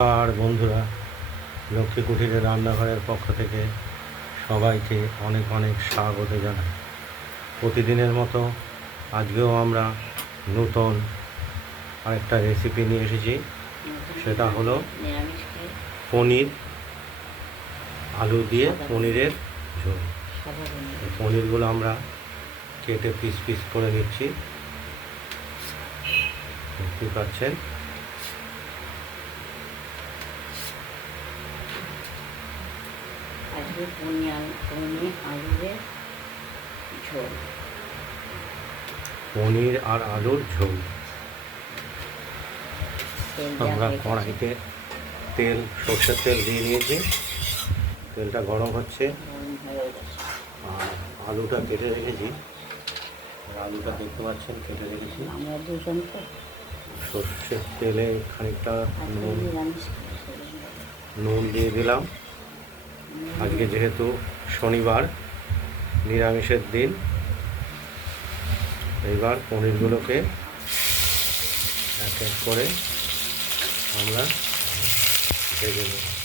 আর বন্ধুরা। লক্ষ্মী কুঠিরের রান্নাঘরের পক্ষ থেকে সবাইকে অনেক অনেক স্বাগত জানাই। প্রতিদিনের মতো আজকেও আমরা নতুন আরেকটা রেসিপি নিয়ে এসেছি। সেটা হলো পনির, আলু দিয়ে পনিরের ঝোল। পনিরগুলো আমরা কেটে পিস পিস করে নিচ্ছি। দেখতেই পাচ্ছেন? আজকে পনির পনির আলুরের ঝোল। পনির আর আলুর ঝোল। আমরা কড়াইতে তেল সর্ষের তেল দিয়ে নিয়েছি। তেলটা গরম হচ্ছে। আর আলুটা কেটে রেখেছি। আর আলুটা দেখতে পাচ্ছেন কেটে রেখেছি। আমরা দুজন তো। সর্ষের তেলে খানিকটা নুন। নুন দিয়ে দিলাম। আজকে যেহেতু শনিবার নিরামিষের দিন এইবার পনিরগুলোকে এক এক করে আমরা ভেজে নেব।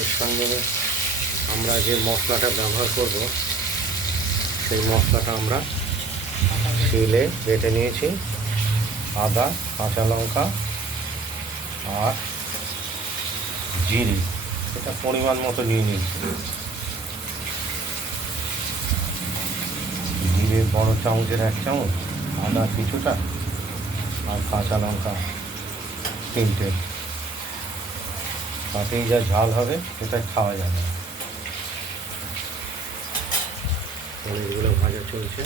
এর সঙ্গে আমরা যে মশলাটা ব্যবহার করব, সেই মশলাটা আমরা শিলে বেটে নিয়েছি। আদা, কাঁচা লঙ্কা আর জিরে। এটা পরিমাণ মতো নিয়ে নিয়েছি। জিরে বড় চামচের এক চামচ, আদা কিছুটা আর কাঁচা লঙ্কা তিনটে। তাতেই যা ঝাল হবে সেটা খাওয়া যাবে না। ভাজা চলছে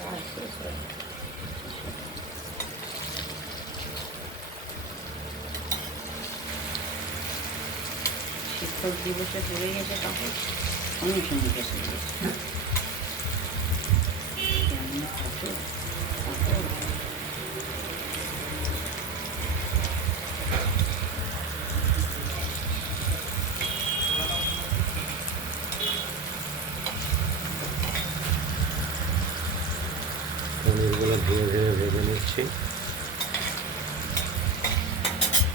কাজ শেষ হয়ে গেছে। শিক্ষক দিবসে পড়ে গেছে তখন। গেছে। প্রচুর পনিরগুলো ধীরে ধীরে ভেজে নিচ্ছি।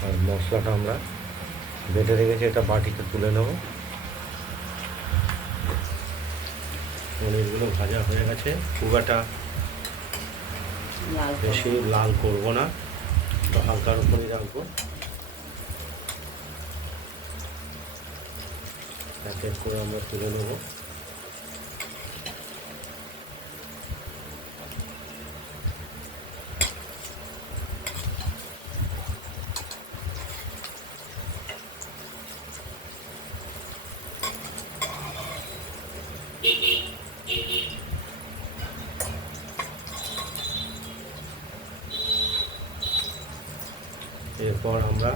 আর মশলাটা আমরা বেটে রেখেছি এটা বাটিতে তুলে নেব। পনিরগুলো ভাজা হয়ে গেছে। খুব একটা বেশি। লাল করব না একটু হালকার উপরই রাখব। এক এক করে আমরা তুলে নেব এরপর আমরা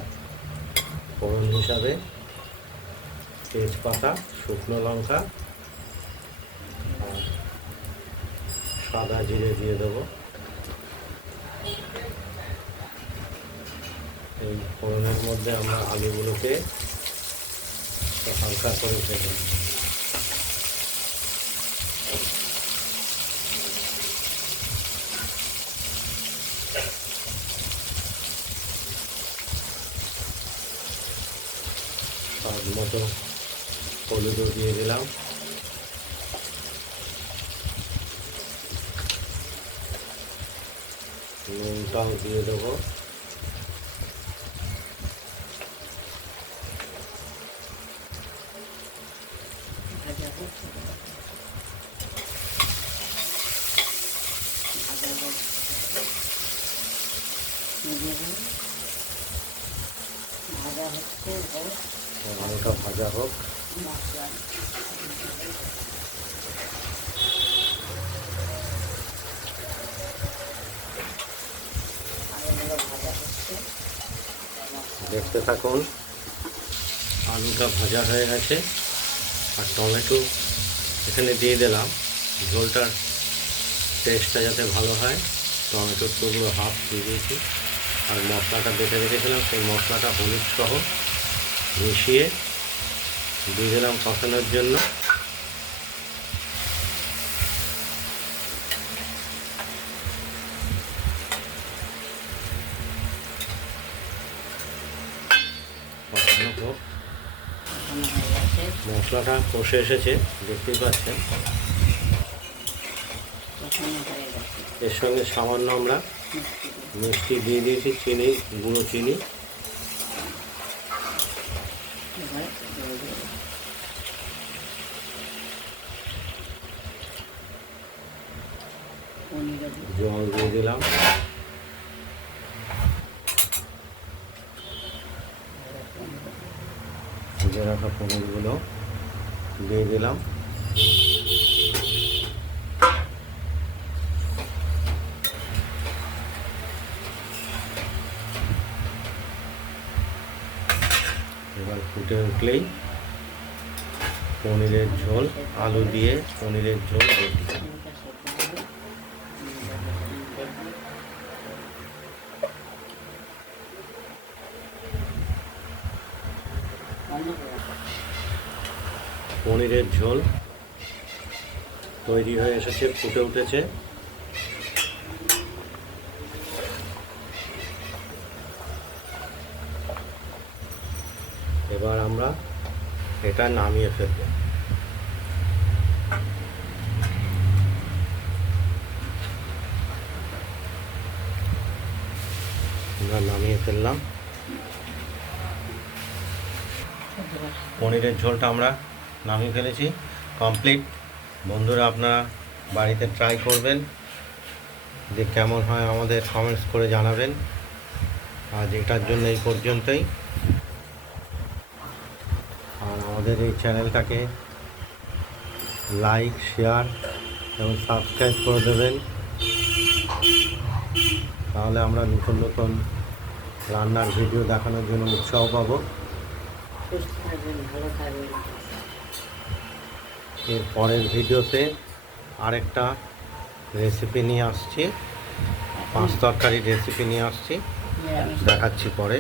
ফোড়ন হিসাবে তেজপাতা, শুকনো লঙ্কা, সাদা জিরে দিয়ে দেবো। এই ফোড়নের মধ্যে আমরা আলুগুলোকে হালকা করে ভেজে স্বাদ মতো হলুদও দিয়ে দিলাম। নুনটাও দিয়ে দেবো। ভাজা হচ্ছে। আলুটা ভাজা হোক। দেখতে থাকুন। আলুটা ভাজা হয়ে গেছে আর টমেটো এখানে দিয়ে দিলাম। ঝোলটার টেস্টটা যাতে ভালো হয়, টমেটোর টুকরো হাফ দিয়ে দিয়েছি। আর মশলাটা বেটে রেখেছিলাম, সেই মশলাটা হলুদ সহ মিশিয়ে দিয়ে দিলাম কষানোর জন্য। মশলাটা কষে এসেছে, দেখতেই পাচ্ছেন। এর সঙ্গে সামান্য আমরা মিষ্টি দিয়ে দিয়েছি, চিনি, গুঁড়ো চিনি। জল দিয়ে দিলাম। ভেজে রাখা পনিরগুলো দিয়ে দিলাম। এবার ফুটে উঠলেই পনিরের ঝোল, আলু দিয়ে পনিরের ঝোল রেডি। পনিরের ঝোল তৈরি হয়ে এসেছে, ফুটে উঠেছে এবার আমরা এটা নামিয়ে ফেলব। আমরা নামিয়ে ফেললাম। পনিরের ঝোলটা আমরা নামিয়ে ফেলেছি। কমপ্লিট। বন্ধুরা, আপনারা বাড়িতে ট্রাই করবেন। যে কেমন হয় আমাদের কমেন্টস করে জানাবেন। আজ এটার জন্য এই পর্যন্তই। আমাদের এই চ্যানেলটাকে লাইক শেয়ার এবং সাবস্ক্রাইব করে দেবেন। তাহলে আমরা নতুন নতুন রান্নার ভিডিও দেখানোর জন্য উৎসাহ পাবো। এর পরের ভিডিওতে আরেকটা রেসিপি নিয়ে আসছি। পাঁচ তরকারি রেসিপি নিয়ে আসছি। দেখাচ্ছি পরে।